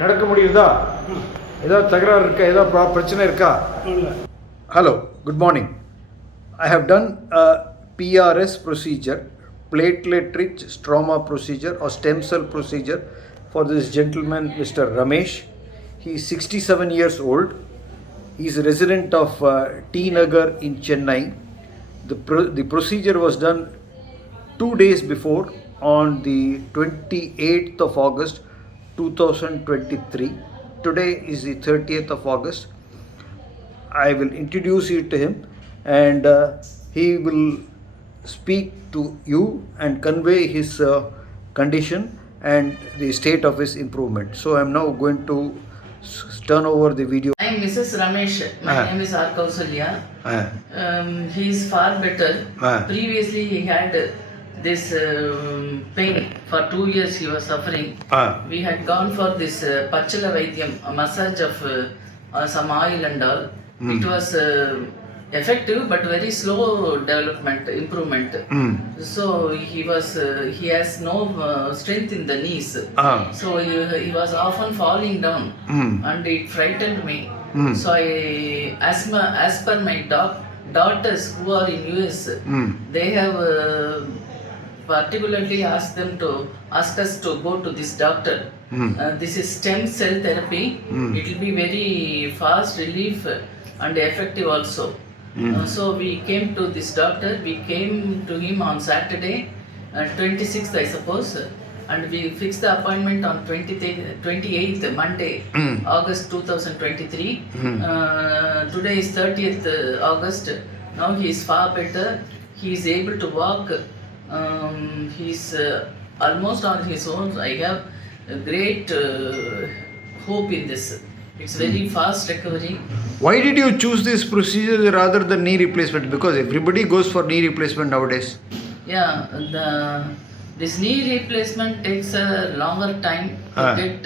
நடக்க முடியுதா? ஏதாவது தகராறு இருக்கா? ஏதாவது பிரச்சனை இருக்கா? Hello, good morning. I have done a PRS procedure, platelet-rich stroma procedure or stem cell procedure for this gentleman, Mr. Ramesh. He is 67 years old. He is a resident of T Nagar in Chennai. The procedure was done 2 days before on the 28th of August 2023. Today is the 30th of August. I will introduce you to him and he will speak to you and convey his condition and the state of his improvement. So I am now going to turn over the video. I am Mrs. Ramesh. My name is R. Kausalya. He is far better. Previously he had this pain. For 2 years he was suffering. We had gone for this Pachala Vaidyam, a massage of some oil and all. It was effective but very slow development, improvement. So he has no strength in the knees. So he was often falling down and it frightened me. So as per my daughters who are in US, they have particularly asked us to go to this doctor. This is stem cell therapy. It will be very fast relief and effective also. So we came to this doctor. We came to him on Saturday, 26th I suppose, and we fixed the appointment on 28th Monday, August 2023. Today is 30th August. Now he is far better. He is able to walk. He is almost on his own. I have a great hope in this. It's very fast recovery. Why did you choose this procedure rather than knee replacement? Because everybody goes for knee replacement nowadays. Yeah, this knee replacement takes a longer time to get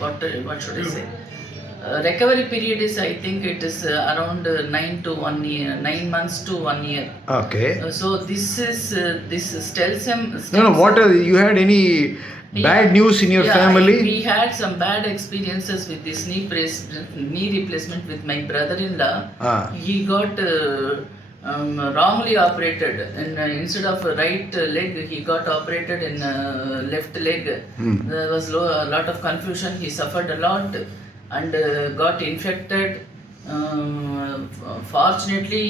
what should I say? Recovery period is, I think it is around 9 months to 1 year. Okay. So this is this stem cell. No. What you had any bad news in your family? We had some bad experiences with this knee replacement with my brother-in-law. He got wrongly operated, and instead of right leg, he got operated in left leg. There was a lot of confusion. He suffered a lot and got infected. Fortunately,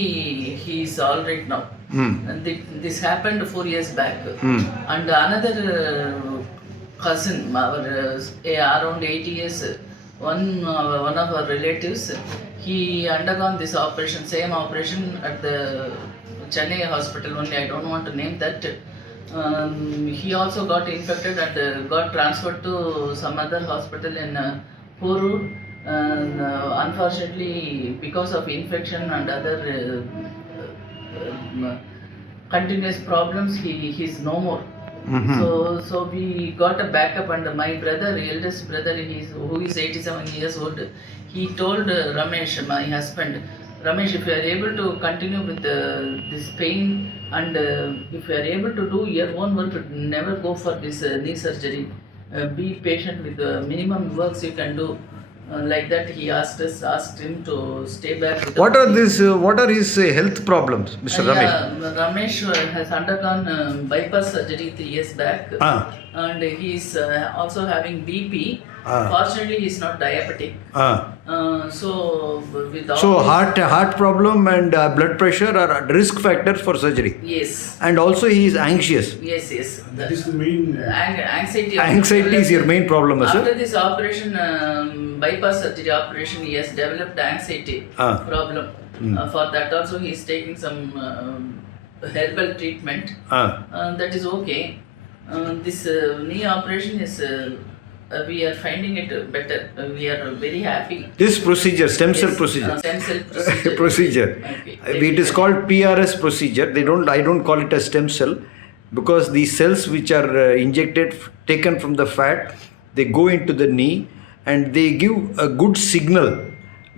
he is all right now. And this happened 4 years back. And another cousin, around 80 years, one of our relatives, he undergone this operation, same operation at the Chennai hospital only. I don't want to name that. He also got infected and got transferred to some other hospital in Porur. Unfortunately, because of infection and other continuous problems, he is no more. So we got a backup, and my brother, eldest brother, who is 87 years old, he told Ramesh, my husband, Ramesh, if you are able to continue with this pain and if you are able to do your own work, never go for this knee surgery. Be patient with the minimum works you can do. Like that, he asked him to stay back. What are his health problems, Mr. Ramesh? Ramesh has undergone bypass surgery 3 years back, and he is also having BP. Fortunately, he is not diabetic. So heart problem and blood pressure are risk factors for surgery. Yes. And also he is anxious. Yes. That is the main anxiety. Anxiety is your main problem, sir. After this operation, bypass surgery operation, he has developed anxiety problem. For that also, he is taking some herbal treatment. That is okay. This knee operation is. We are finding it better. We are very happy. This procedure, stem cell procedure. Stem cell procedure. procedure. Okay. It is called PRS procedure. I don't call it a stem cell because the cells which are injected, taken from the fat, they go into the knee and they give a good signal,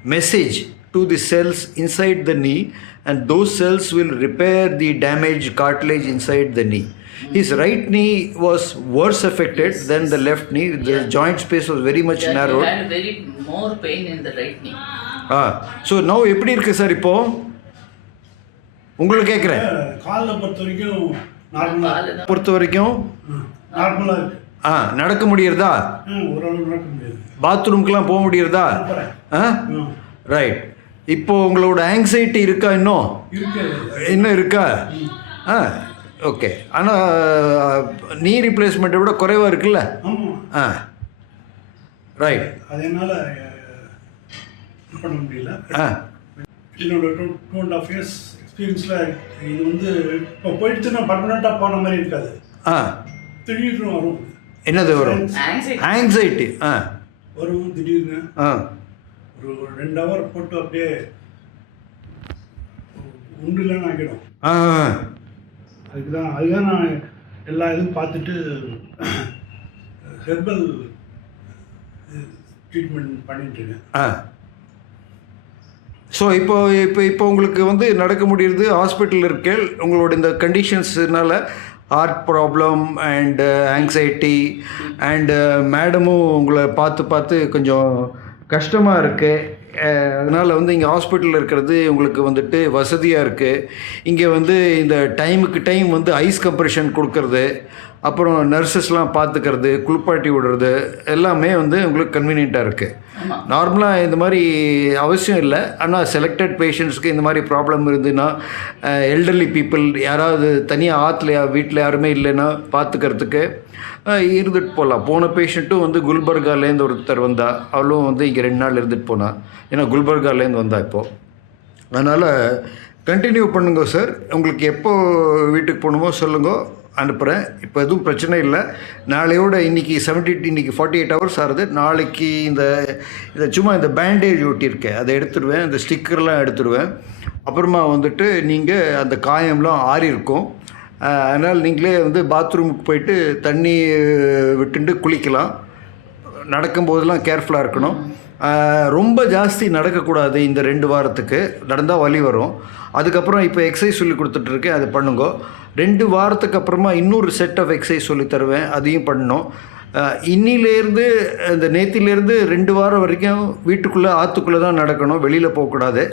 message to the cells inside the knee, and those cells will repair the damaged cartilage inside the knee. His right knee was worse affected than the left knee. The joint space was very much narrowed. He had very more pain in the right knee. So now எப்படி இருக்கு சார் இப்போ? உங்களுக்கு கேட்குறேன். காலில் பொறுத்த வரைக்கும் நார்மலாக இருக்கு. நடக்க முடியறதா? ஓரளவு நடக்க முடியாது. பாத்ரூம்க்குலாம் போக முடியறதா? ரைட். இப்போ உங்களோட ஆங்ஸைட்டி இருக்கா இன்னும்? இன்னும் இருக்கா? ஓகே. ஆனால் நீ ரீப்ளேஸ்மெண்ட்டை விட குறைவாக இருக்குல்ல? ரைட். அதனால பண்ண முடியல. என்னோட 2.5 years எக்ஸ்பீரியன்ஸில் இது வந்து இப்போ போயிடுச்சுன்னா பர்மனெண்ட்டாக போன மாதிரி இருக்காது. திடீர்னு வரும். என்னது வரும்? ஆங்ஸைட்டி வரும் திடீர்னு. ஒரு 2 hour போட்டு அப்படியே உண்டுலன்னு ஆகிடும். அதுதான் நான் எல்லா இதுவும் பார்த்துட்டு ஹெர்பல் ட்ரீட்மெண்ட் பண்ணிட்டுருக்கேன். ஸோ இப்போ உங்களுக்கு வந்து நடக்க முடியுது, ஹாஸ்பிட்டலில் இருக்கேன். உங்களோட இந்த கண்டிஷன்ஸ்னால heart problem and anxiety and மேடமும் உங்களை பார்த்து கொஞ்சம் கஷ்டமாக இருக்குது. அதனால் வந்து இங்கே ஹாஸ்பிட்டலில் இருக்கிறது உங்களுக்கு வந்துட்டு வசதியாக இருக்குது. இங்கே வந்து இந்த டைமுக்கு டைம் வந்து ஐஸ் கம்ப்ரெஷன் கொடுக்கறது, அப்புறம் நர்சஸ்லாம் பார்த்துக்கிறது, குளிப்பாட்டி விடுறது எல்லாமே வந்து உங்களுக்கு கன்வீனியண்ட்டாக இருக்குது. நார்மலாக இந்த மாதிரி அவசியம் இல்லை. ஆனால் செலக்டட் பேஷண்ட்ஸ்க்கு இந்த மாதிரி ப்ராப்ளம் இருந்துன்னா, எல்டர்லி பீப்புள் யாராவது தனியாக ஆற்றுல வீட்டில் யாருமே இல்லைன்னா பார்த்துக்கிறதுக்கு இருந்துட்டு போகலாம். போன பேஷண்ட்டும் வந்து குல்பர்காலேருந்து ஒருத்தர் வந்தா, அவளும் வந்து இங்கே 2 நாள் இருந்துட்டு போனா. ஏன்னா குல்பர்காலேருந்து வந்தா இப்போது. அதனால் கண்டினியூ பண்ணுங்க சார். உங்களுக்கு எப்போ வீட்டுக்கு போகணுமோ சொல்லுங்க, அனுப்புகிறேன். இப்போ எதுவும் பிரச்சனை இல்லை. நாளையோட இன்றைக்கி 48 hours ஆகுது. நாளைக்கு இந்த சும்மா இந்த பேண்டேஜ் ஒட்டியிருக்கேன், அதை எடுத்துடுவேன். இந்த ஸ்டிக்கர்லாம் எடுத்துடுவேன். அப்புறமா வந்துட்டு நீங்கள் அந்த காயம்லாம் ஆறி இருக்கும். அதனால் நீங்களே வந்து பாத்ரூமுக்கு போயிட்டு தண்ணி விட்டுண்டு குளிக்கலாம். நடக்கும்போதெல்லாம் கேர்ஃபுல்லாக இருக்கணும். ரொம்ப ஜாஸ்தி நடக்கக்கூடாது. இந்த 2 வாரத்துக்கு நடந்தால் வலி வரும். அதுக்கப்புறம் இப்போ எக்ஸசைஸ் சொல்லி கொடுத்துட்ருக்கேன், அதை பண்ணுங்க. 2 வாரத்துக்கு அப்புறமா இன்னொரு செட் ஆஃப் எக்ஸசைஸ் சொல்லி தருவேன், அதையும் பண்ணணும். இன்னிலேருந்து இந்த நேத்திலேருந்து 2 வாரம் வரைக்கும் வீட்டுக்குள்ளே ஆற்றுக்குள்ளே தான் நடக்கணும், வெளியில் போகக்கூடாது.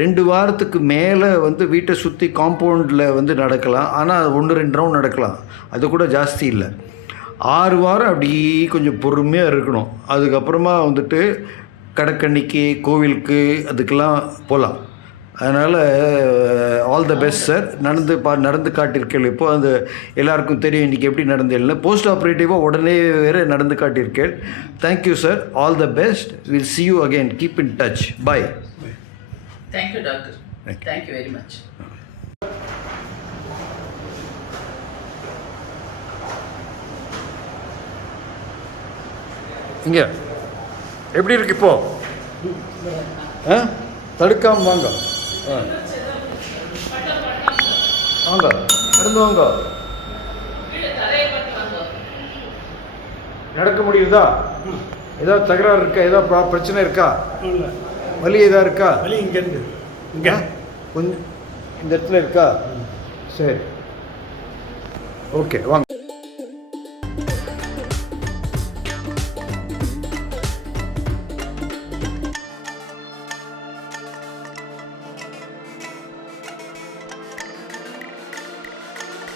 2 வாரத்துக்கு மேலே வந்து வீட்டை சுற்றி காம்பவுண்டில் வந்து நடக்கலாம். ஆனால் 1-2 ரவுண்ட் நடக்கலாம், அது கூட ஜாஸ்தி இல்லை. 6 வாரம் அப்படி கொஞ்சம் பொறுமையாக இருக்கணும். அதுக்கப்புறமா வந்துட்டு கடற்கன்னிக்கு, கோவிலுக்கு, அதுக்கெல்லாம் போகலாம். அதனால் ஆல் த பெஸ்ட் சார். நடந்து காட்டியிருக்கேள். இப்போ அந்த எல்லாருக்கும் தெரியும் இன்றைக்கி எப்படி நடந்தேன்னு. போஸ்ட் ஆப்ரேட்டிவாக உடனே வேறு நடந்து காட்டியிருக்கேள். Thank you sir. All the best. Will see you again. Keep in touch. Bye. Thank you, doctor. Thank you very much. இங்கே எப்படி இருக்கு இப்போ? தடுக்காமல் வாங்க. வாங்க, நடந்து வாங்க. நடக்க முடியுதா? ஏதாவது தகராறு இருக்கா? ஏதாவது பிரச்சனை இருக்கா? வலி ஏதாவது இருக்கா? வலி இங்கே இருக்கு. இங்கே கொஞ்சம் இந்த இடத்துல இருக்கா? சரி, ஓகே, வாங்க.